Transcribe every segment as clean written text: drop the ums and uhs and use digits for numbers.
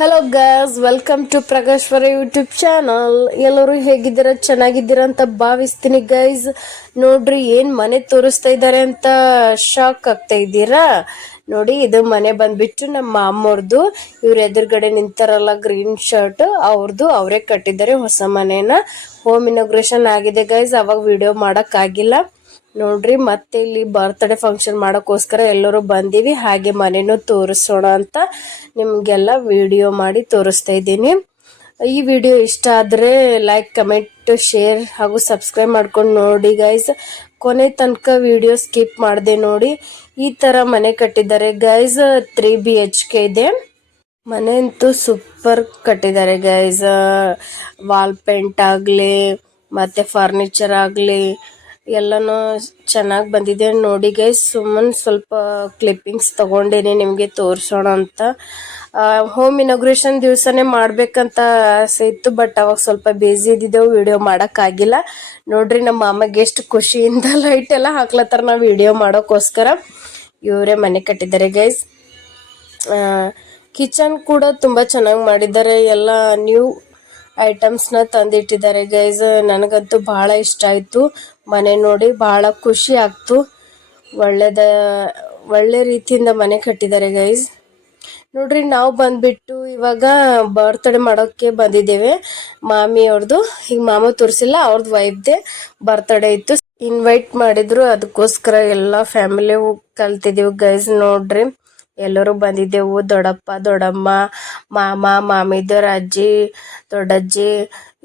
Hello guys, welcome to ಪ್ರಕಾಶ್ವರ YouTube channel. ಎಲ್ಲರೂ ಹೇಗಿದ್ದೀರಾ? ಚೆನ್ನಾಗಿದ್ದೀರಾ ಅಂತ ಭಾವಿಸ್ತೀನಿ ಗೈಸ್. ನೋಡ್ರಿ ಏನ್ ಮನೆ ತೋರಿಸ್ತಾ ಇದ್ದಾರೆ ಅಂತ ಶಾಕ್ ಆಗ್ತಾ ಇದ್ದೀರಾ? ನೋಡಿ, ಇದು ಮನೆ ಬಂದ್ಬಿಟ್ಟು ನಮ್ಮ ಮಾಮವ್ರದ್ದು. ಇವ್ರ ಎದುರುಗಡೆ ನಿಂತಾರಲ್ಲ ಗ್ರೀನ್ ಶರ್ಟ್, ಅವ್ರದ್ದು. ಅವರೇ ಕಟ್ಟಿದ್ದಾರೆ ಹೊಸ ಮನೇನ. ಹೋಮ್ ಇನಾಗ್ರೇಷನ್ ಆಗಿದೆ ಗೈಸ್, ಅವಾಗ ವಿಡಿಯೋ ಮಾಡಕ್ ಆಗಿಲ್ಲ. ನೋಡ್ರಿ, ಮತ್ತೆ ಇಲ್ಲಿ ಬರ್ತ್ಡೇ ಫಂಕ್ಷನ್ ಮಾಡೋಕ್ಕೋಸ್ಕರ ಎಲ್ಲರೂ ಬಂದೀವಿ. ಹಾಗೆ ಮನೇನು ತೋರಿಸೋಣ ಅಂತ ನಿಮ್ಗೆಲ್ಲ ವಿಡಿಯೋ ಮಾಡಿ ತೋರಿಸ್ತಾ ಇದ್ದೀನಿ. ಈ ವಿಡಿಯೋ ಇಷ್ಟ ಆದರೆ ಲೈಕ್, ಕಮೆಂಟ್, ಶೇರ್ ಹಾಗೂ ಸಬ್ಸ್ಕ್ರೈಬ್ ಮಾಡ್ಕೊಂಡು ನೋಡಿ ಗೈಸ್. ಕೊನೆ ತನಕ ವಿಡಿಯೋ ಸ್ಕಿಪ್ ಮಾಡದೆ ನೋಡಿ. ಈ ತರ ಮನೆ ಕಟ್ಟಿದ್ದಾರೆ ಗೈಸ್. 3 BHK ಇದೆ. ಮನೆ ಅಂತೂ ಸೂಪರ್ ಕಟ್ಟಿದ್ದಾರೆ ಗೈಸ್. ವಾಲ್ ಪೇಂಟ್ ಆಗಲಿ ಮತ್ತೆ ಫರ್ನಿಚರ್ ಆಗಲಿ ಎಲ್ಲನೂ ಚೆನ್ನಾಗಿ ಬಂದಿದೆ ನೋಡಿ ಗೈಸ್. ಸುಮ್ಮನೆ ಸ್ವಲ್ಪ ಕ್ಲಿಪ್ಪಿಂಗ್ಸ್ ತಗೊಂಡೇನೆ ನಿಮಗೆ ತೋರಿಸೋಣ ಅಂತ. ಹೋಮ್ ಇನಾಗ್ರೇಷನ್ ದಿವಸನೇ ಮಾಡ್ಬೇಕಂತ ಆಸೆ ಇತ್ತು, ಬಟ್ ಅವಾಗ ಸ್ವಲ್ಪ ಬ್ಯುಸಿ ಇದ್ದಿದ್ದೆವು, ವಿಡಿಯೋ ಮಾಡೋಕ್ಕಾಗಿಲ್ಲ. ನೋಡ್ರಿ, ನಮ್ಮ ಮಾಮಗೆ ಎಷ್ಟು ಖುಷಿಯಿಂದ ಲೈಟ್ ಎಲ್ಲ ಹಾಕ್ಲತ್ತಾರ ನಾವು ವಿಡಿಯೋ ಮಾಡೋಕ್ಕೋಸ್ಕರ. ಇವರೇ ಮನೆ ಕಟ್ಟಿದ್ದಾರೆ ಗೈಸ್. ಕಿಚನ್ ಕೂಡ ತುಂಬ ಚೆನ್ನಾಗಿ ಮಾಡಿದ್ದಾರೆ. ಎಲ್ಲ ನ್ಯೂ ಐಟಮ್ಸ್ನ ತಂದಿಟ್ಟಿದ್ದಾರೆ ಗೈಸ್. ನನಗಂತೂ ಭಾಳ ಇಷ್ಟ ಆಯಿತು ಮನೆ ನೋಡಿ, ಭಾಳ ಖುಷಿ ಆಗ್ತು. ಒಳ್ಳೆ ರೀತಿಯಿಂದ ಮನೆ ಕಟ್ಟಿದ್ದಾರೆ ಗೈಸ್. ನೋಡ್ರಿ, ನಾವು ಬಂದ್ಬಿಟ್ಟು ಇವಾಗ ಬರ್ತ್ಡೇ ಮಾಡೋಕ್ಕೆ ಬಂದಿದ್ದೇವೆ ಮಾಮಿ ಅವ್ರದ್ದು. ಈಗ ಮಾಮ ತೋರಿಸಿಲ್ಲ, ಅವ್ರದ್ದು ವೈಫ್ದೇ ಬರ್ತ್ಡೇ ಇತ್ತು, ಇನ್ವೈಟ್ ಮಾಡಿದ್ರು. ಅದಕ್ಕೋಸ್ಕರ ಎಲ್ಲ ಫ್ಯಾಮಿಲಿ ಕಲ್ತಿದ್ದೀವಿ ಗೈಸ್. ನೋಡ್ರಿ, ಎಲ್ಲರೂ ಬಂದಿದ್ದೆವು. ದೊಡ್ಡಪ್ಪ, ದೊಡ್ಡಮ್ಮ, ಮಾಮ, ಮಾಮಿದರ ಅಜ್ಜಿ, ದೊಡ್ಡಜ್ಜಿ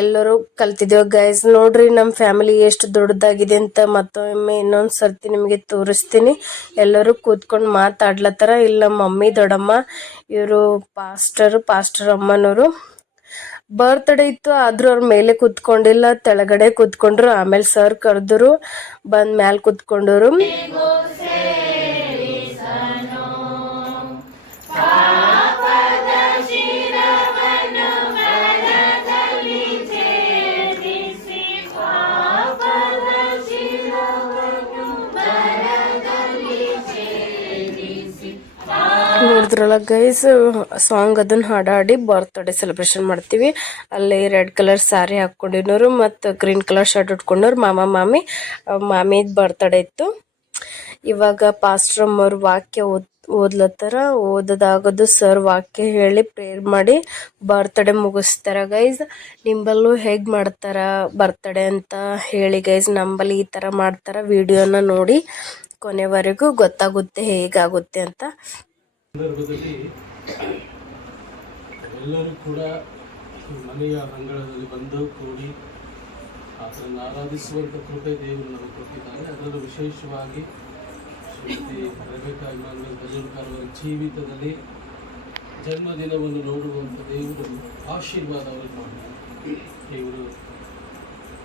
ಎಲ್ಲರೂ ಕಲ್ತಿದ್ದೇವೆ ಗೈಸ್. ನೋಡ್ರಿ, ನಮ್ಮ ಫ್ಯಾಮಿಲಿ ಎಷ್ಟು ದೊಡ್ಡದಾಗಿದೆ ಅಂತ ಮತ್ತೊಮ್ಮೆ ಇನ್ನೊಂದು ಸರ್ತಿ ನಿಮಗೆ ತೋರಿಸ್ತೀನಿ. ಎಲ್ಲರೂ ಕೂತ್ಕೊಂಡು ಮಾತಾಡ್ಲತ್ತಾರ. ಇಲ್ಲಿ ನಮ್ಮ ಮಮ್ಮಿ, ದೊಡ್ಡಮ್ಮ, ಇವರು ಪಾಸ್ಟರ್ ಅಮ್ಮನವರು. ಬರ್ತ್ಡೇ ಇತ್ತು, ಆದ್ರೂ ಅವ್ರ ಮೇಲೆ ಕೂತ್ಕೊಂಡಿಲ್ಲ, ತೆಳಗಡೆ ಕೂತ್ಕೊಂಡ್ರು. ಆಮೇಲೆ ಸರ್ ಕರೆದ್ರು, ಬಂದ್ ಮ್ಯಾಲೆ ಕೂತ್ಕೊಂಡರು. ನೋಡಿದ್ರಲ್ಲ ಗೈಸ್, ಸಾಂಗ್ ಅದನ್ನ ಹಾಡಾಡಿ ಬರ್ತ್ಡೇ ಸೆಲೆಬ್ರೇಷನ್ ಮಾಡ್ತೀವಿ. ಅಲ್ಲಿ ರೆಡ್ ಕಲರ್ ಸ್ಯಾರಿ ಹಾಕೊಂಡಿನೋರು ಮತ್ತು ಗ್ರೀನ್ ಕಲರ್ ಶರ್ಟ್ ಉಟ್ಕೊಂಡವ್ರು ಮಾಮಿ. ಮಾಮಿದ್ ಬರ್ತ್ಡೇ ಇತ್ತು. ಇವಾಗ ಪಾಸ್ಟರ್ ಅಮ್ಮವ್ರು ವಾಕ್ಯ ಓದ್ಲತ್ತಾರ. ಓದೋದಾಗದು ಸರ್ ವಾಕ್ಯ ಹೇಳಿ ಪ್ರೇಯರ್ ಮಾಡಿ ಬರ್ತ್ಡೇ ಮುಗಿಸ್ತಾರ ಗೈಸ್. ನಿಂಬಲ್ಲೂ ಹೇಗೆ ಮಾಡ್ತಾರ ಬರ್ತ್ಡೇ ಅಂತ ಹೇಳಿ ಗೈಸ್. ನಂಬಲ್ಲಿ ಈ ಥರ ಮಾಡ್ತಾರ. ವಿಡಿಯೋನ ನೋಡಿ ಕೊನೆವರೆಗೂ ಗೊತ್ತಾಗುತ್ತೆ ಹೇಗಾಗುತ್ತೆ ಅಂತ. ಸಂದರ್ಭದಲ್ಲಿ ಎಲ್ಲರೂ ಕೂಡ ಮನೆಯ ಅಂಗಳದಲ್ಲಿ ಬಂದು ಕೂಡಿ ಆತನನ್ನು ಆರಾಧಿಸುವಂಥ ಕೃಪೆ ದೇವರು ನಮಗೆ ಕೊಟ್ಟಿದ್ದಾರೆ. ಅದರಲ್ಲೂ ವಿಶೇಷವಾಗಿ ಶ್ರೀಮತಿ ರೆಬೆಕಾ ಇಮ್ಯಾನ್ಯುಯಲ್ ಬಜೂರ್ಕರ್ ಅವರ ಜೀವಿತದಲ್ಲಿ ಜನ್ಮದಿನವನ್ನು ನೋಡುವಂಥ ದೇವರು ಆಶೀರ್ವಾದ ಅವರಿಗೆ ಮಾಡಲಿ. ದೇವರು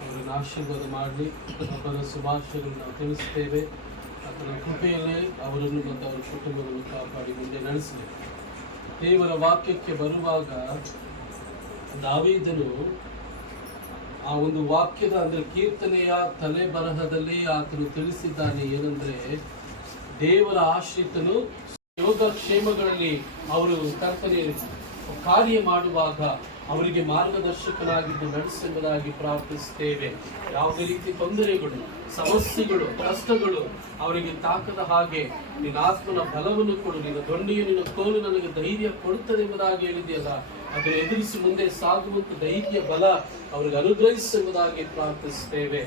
ಅವರನ್ನು ಆಶೀರ್ವಾದ ಮಾಡಲಿ. ಹಬ್ಬದ ಶುಭಾಶಯಗಳನ್ನು ನಾವು ತಿಳಿಸ್ತೇವೆ. ಆತನ ಕೃಪೆಯಲ್ಲೇ ಅವರನ್ನು ಮತ್ತು ಅವರ ಕುಟುಂಬವನ್ನು ಕಾಪಾಡಿ ಮುಂದೆ ನಡೆಸಬೇಕು. ದೇವರ ವಾಕ್ಯಕ್ಕೆ ಬರುವಾಗ ದಾವೀದನು ಆ ಒಂದು ವಾಕ್ಯದ ಅಂದರೆ ಕೀರ್ತನೆಯ ತಲೆ ಬರಹದಲ್ಲಿ ಆತನು ತಿಳಿಸಿದ್ದಾನೆ. ಏನಂದ್ರೆ, ದೇವರ ಆಶ್ರಿತನು ಯೋಗಕ್ಷೇಮಗಳಲ್ಲಿ ಅವರು ಕರ್ತನೆ ಕಾರ್ಯ ಮಾಡುವಾಗ ಅವರಿಗೆ ಮಾರ್ಗದರ್ಶಕನಾಗಿದ್ದು ನಡೆಸೆಂಬುದಾಗಿ ಪ್ರಾರ್ಥಿಸುತ್ತೇವೆ. ಯಾವುದೇ ರೀತಿ ತೊಂದರೆಗಳು, ಸಮಸ್ಯೆಗಳು, ಕಷ್ಟಗಳು ಅವರಿಗೆ ತಾಕದ ಹಾಗೆ ನಿನ್ನ ಆತ್ಮನ ಬಲವನ್ನು ಕೊಡು. ನಿನ್ನ ದೊಂಡಿಯು, ನಿನ್ನ ಕೋಲು ನನಗೆ ಧೈರ್ಯ ಕೊಡುತ್ತದೆ ಎಂಬುದಾಗಿ ಹೇಳಿದೆಯಲ್ಲ, ಅದನ್ನು ಎದುರಿಸಿ ಮುಂದೆ ಸಾಗುವಂತ ಧೈರ್ಯ, ಬಲ ಅವರಿಗೆ ಅನುಗ್ರಹಿಸೆಂಬುದಾಗಿ ಪ್ರಾರ್ಥಿಸುತ್ತೇವೆ.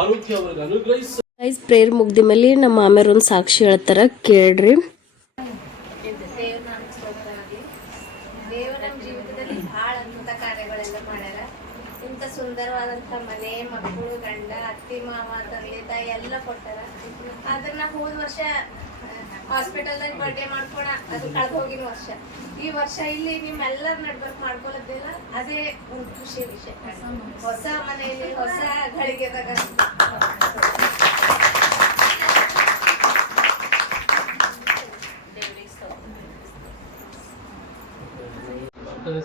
ಆರೋಗ್ಯ ಅವರಿಗೆ ಅನುಗ್ರಹಿಸ. ಪ್ರೇಯರ್ ಮುಗ್ದ ಮೇಲೆ ನಮ್ಮ ಮಾಮ್ಯಾರ ಒಂದು ಸಾಕ್ಷಿ ಹೇಳ್ತಾರ, ಕೇಳ್ರಿ. ದೇವರ ಜೀವಿತದಲ್ಲಿ ಬಹಳ ಅದ್ಭುತ ಕಾರ್ಯಗಳೆಲ್ಲ ಮಾಡ್ಯಾರ. ಇಂಥ ಸುಂದರವಾದಂಥ ಮನೆ, ಮಕ್ಕಳು, ಗಂಡ, ಅತ್ತಿ, ಮಾವ, ತಂದೆ ತಾಯಿ ಎಲ್ಲ ಕೊಟ್ಟಾರ. ಆದ್ರೆ ನಾ ಹೋದ ವರ್ಷ ಹಾಸ್ಪಿಟಲ್ದಾಗ ಬರ್ಡೇ ಮಾಡ್ಕೊಳ, ಅದು ಕಳೆದು ಹೋಗಿನ ವರ್ಷ. ಈ ವರ್ಷ ಇಲ್ಲಿ ನಿಮ್ಮೆಲ್ಲರ ನಡ್ಬರ್ಕ್ ಮಾಡ್ಕೊಳದಿಲ್ಲ, ಅದೇ ಒಂದು ಖುಷಿ ವಿಷಯ. ಹೊಸ ಮನೆಯಲ್ಲಿ ಹೊಸ ಗಳಿಗೆದಾಗ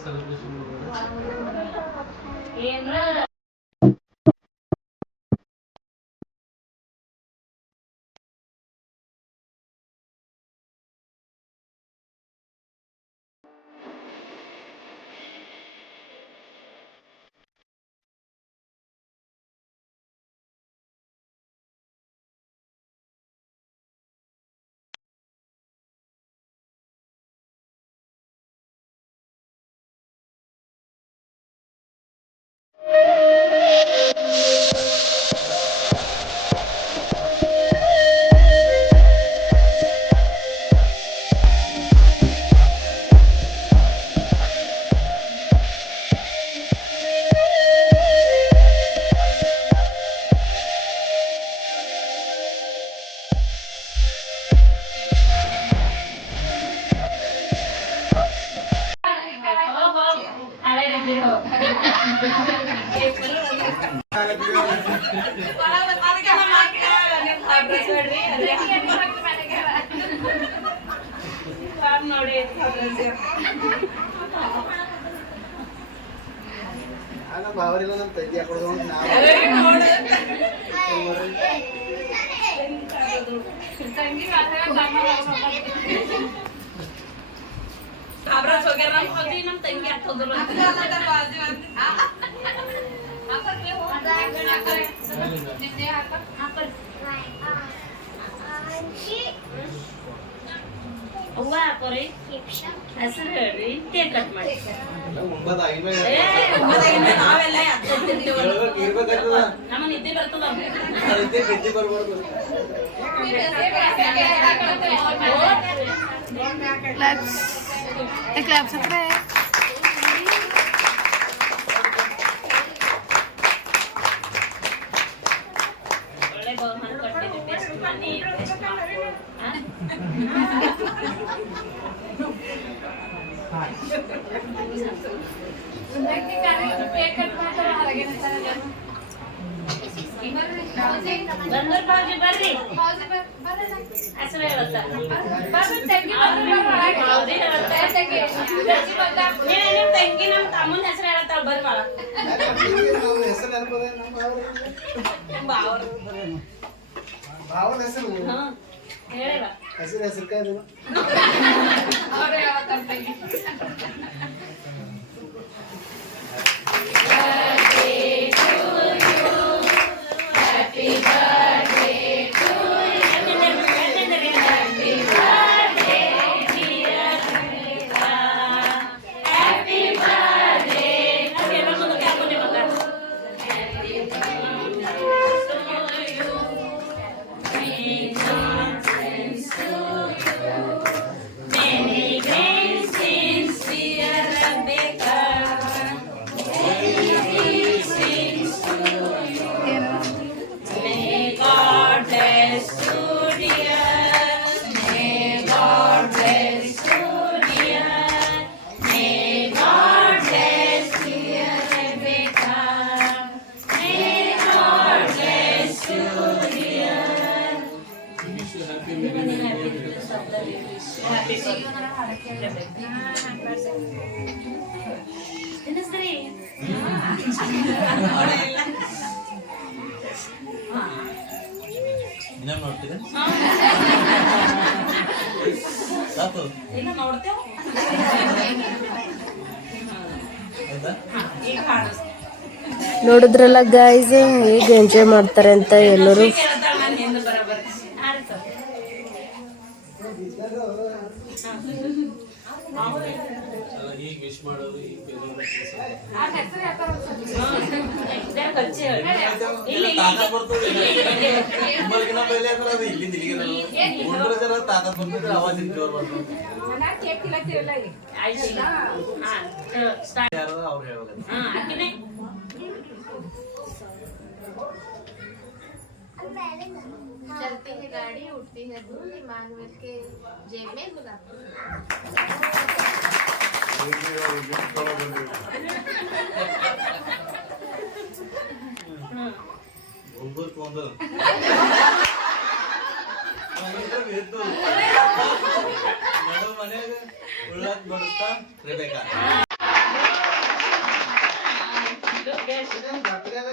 ಸೆಲೆಬ್ರೇಷನ್ ನೋಡಿ ಭಾವರಿಲ್ಲ ನಮ್ಮ ತಂಗಿ ಹಾಕೊಡೋದು ನಮ್ ತಂಗಿ ಹಾಕೋದ್ರು ಅವ್ವ ಹಾಕೋರಿ ಹೆಸರು ಹೇಳ್ರಿ ಟೇ ಕಟ್ ಮಾಡಿ ನಮ್ಮ ನಿದ್ದೆ ಬರ್ತದ ಒಳ್ಳೆ ಬಹುಮಾನ ಕೊಟ್ಟಿದ್ವಿ ಬೆಸ್ಟ್ ಮನಿ ಬೆಸ್ಟ್ ಮಕ್ಕಳು ಬಂದೂರ್ ಬಾಜು ಬರ್ರಿ ಹೆಸರು ಹೇಳುತ್ತ ನಿಮ್ ತಂಗಿ ನಮ್ ತಮ್ಮನ ಹೆಸರು ಹೇಳತ್ತಾಳ ಬರ್ರಿ ಬಾಳ ಭಾವನ ಹೆಸರು ಹೇಳಿಲ್ಲ ಹೆಸರು ಕಾಯ್ದು ತಿನ್ನಿಸ್ರಿ ಇಲ್ಲ ನೋಡ್ತೇವೆ ಈಗ ಹಾಡಿಸ್ ನೋಡಿದ್ರಲ್ಲ ಗೈಸ್ ಹೇಗೆ ಎಂಜಾಯ್ ಮಾಡ್ತಾರೆ ಅಂತ ಎಲ್ಲರೂ. ಈಗ ವಿಶ್ ಮಾಡೋದು चलती है गाड़ी उठती है धूल इमानुएल के जेब में गुलाब ಬರ್ತೀರಿ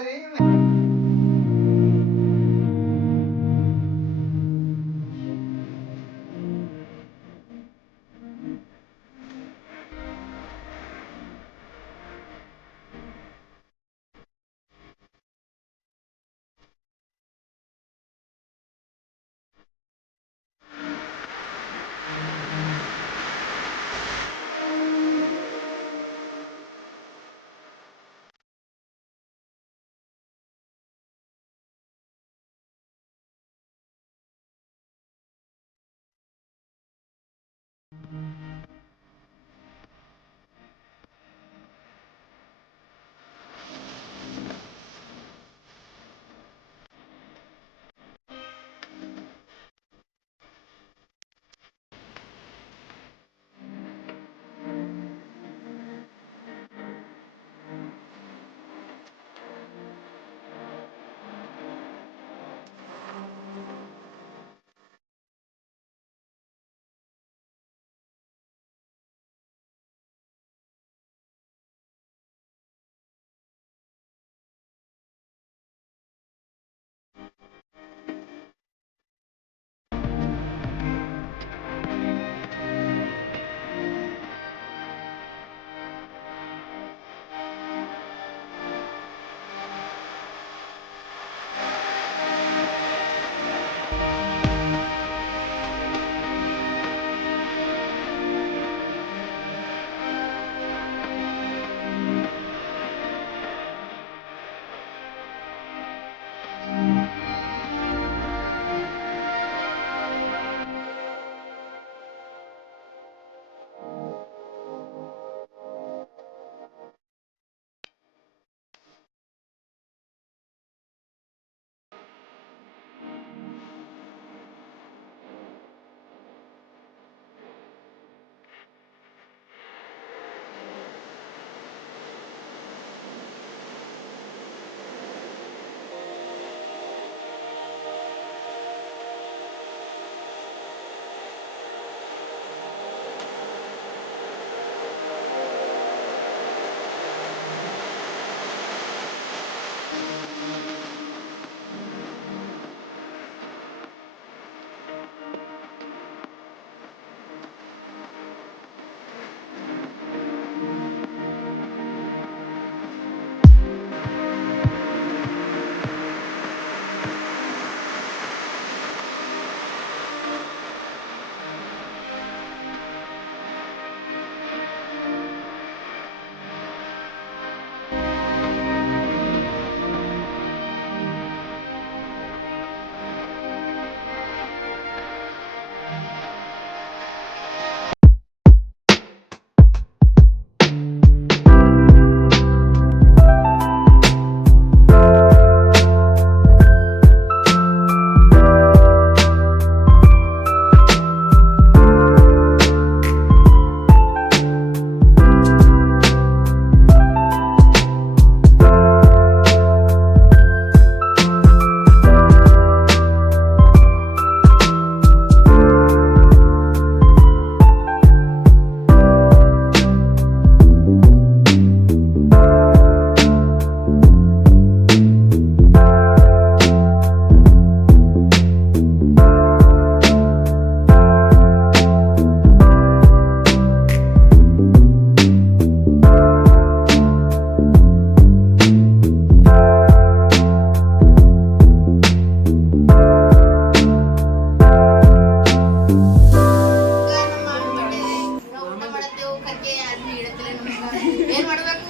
ಏನ್ ಮಾಡ್ಬೇಕು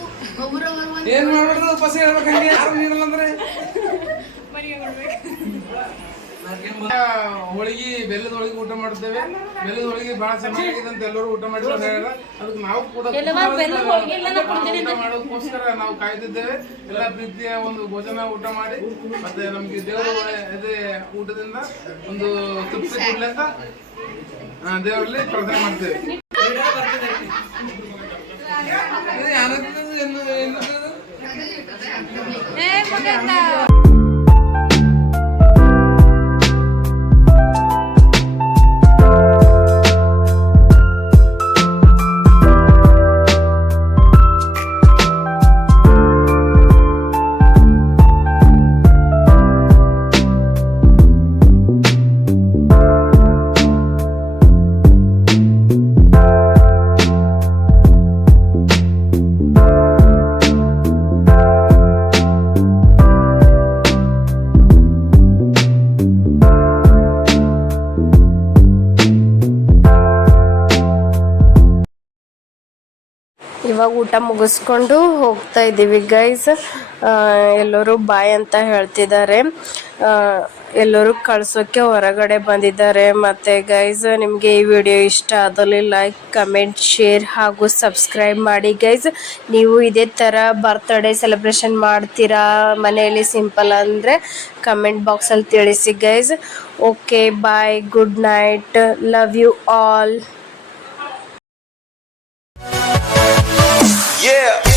ಏನ್ ಮಾಡ್ಬಿಡ್ದು ಉಪವಾಸ ಹೇಳ್ಬೇಕು ಹಂಗೆ ಯಾರು ನೀಡಲ್ಲ ಅಂದ್ರೆ ಹೋಳಿಗೆ ಬೆಲ್ಲದ ಹೋಳಿಗೆ ಊಟ ಮಾಡ್ತೇವೆ. ಬೆಲ್ಲದ ಹೋಳಿಗೆ ಬಹಳ ಚೆನ್ನಾಗಿದೆ ಅಂತ ಎಲ್ಲರೂ ಊಟ ಮಾಡಿದ್ರೆ ಅದಕ್ಕೆ ನಾವು ಕೂಡ ಊಟ ಮಾಡೋದಕ್ಕೋಸ್ಕರ ನಾವು ಕಾಯ್ತಿದ್ದೇವೆ. ಎಲ್ಲ ಪ್ರೀತಿಯ ಒಂದು ಭೋಜನ ಊಟ ಮಾಡಿ ಮತ್ತೆ ನಮ್ಗೆ ದೇವರು ಇದೇ ಊಟದಿಂದ ಒಂದು ತೃಪ್ತಿ ಕೊಡ್ಲಿ ಅಂತ ದೇವರಲ್ಲಿ ಪ್ರಾರ್ಥನೆ ಮಾಡ್ತೇವೆ. ಇವಾಗ ಊಟ ಮುಗಿಸ್ಕೊಂಡು ಹೋಗ್ತಾ ಇದ್ದೀವಿ ಗೈಸ್. ಎಲ್ಲರೂ ಬಾಯ್ ಅಂತ ಹೇಳ್ತಿದ್ದಾರೆ. ಎಲ್ಲರೂ ಕಳ್ಸೋಕ್ಕೆ ಹೊರಗಡೆ ಬಂದಿದ್ದಾರೆ. ಮತ್ತು ಗೈಸ್ ನಿಮಗೆ ಈ ವಿಡಿಯೋ ಇಷ್ಟ ಆದಲ್ಲಿ ಲೈಕ್, ಕಮೆಂಟ್, ಶೇರ್ ಹಾಗೂ ಸಬ್ಸ್ಕ್ರೈಬ್ ಮಾಡಿ ಗೈಸ್. ನೀವು ಇದೇ ಥರ ಬರ್ತ್ಡೇ ಸೆಲೆಬ್ರೇಷನ್ ಮಾಡ್ತೀರಾ ಮನೆಯಲ್ಲಿ ಸಿಂಪಲ್ ಅಂದರೆ ಕಮೆಂಟ್ ಬಾಕ್ಸಲ್ಲಿ ತಿಳಿಸಿ guys. Okay, bye, good night, love you all. Yeah.